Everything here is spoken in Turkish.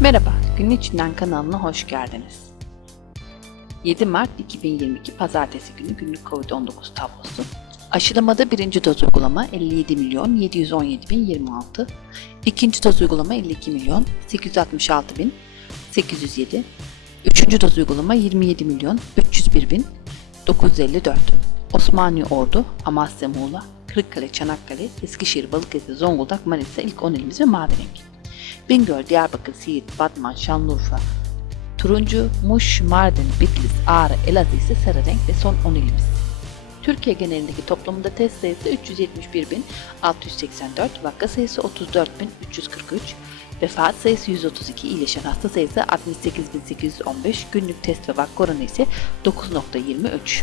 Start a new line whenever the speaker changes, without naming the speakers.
Merhaba, Günün İçinden kanalına hoş geldiniz. 7 Mart 2022 Pazartesi günü günlük COVID-19 tablosu. Aşılamada birinci doz uygulama 57 milyon 717 bin 26. İkinci doz uygulama 52 milyon 866 bin 807. Üçüncü doz uygulama 27 milyon 301 bin 954. Osmaniye Ordu, Amasya Muğla, Kırıkkale, Çanakkale, Eskişehir, Balıkesir, Zonguldak, Manisa ilk 10 ilimiz ve mavi renk. Bingöl, Diyarbakır, Siirt, Batman, Şanlıurfa, Turuncu, Muş, Mardin, Bitlis, Ağrı, Elazığ ise sarı renk ve son 10 ilimiz. Türkiye genelindeki toplamda test sayısı 371.684, vaka sayısı 34.343, vefat sayısı 132, iyileşen hasta sayısı 68.815, günlük test ve vaka oranı ise 9.23.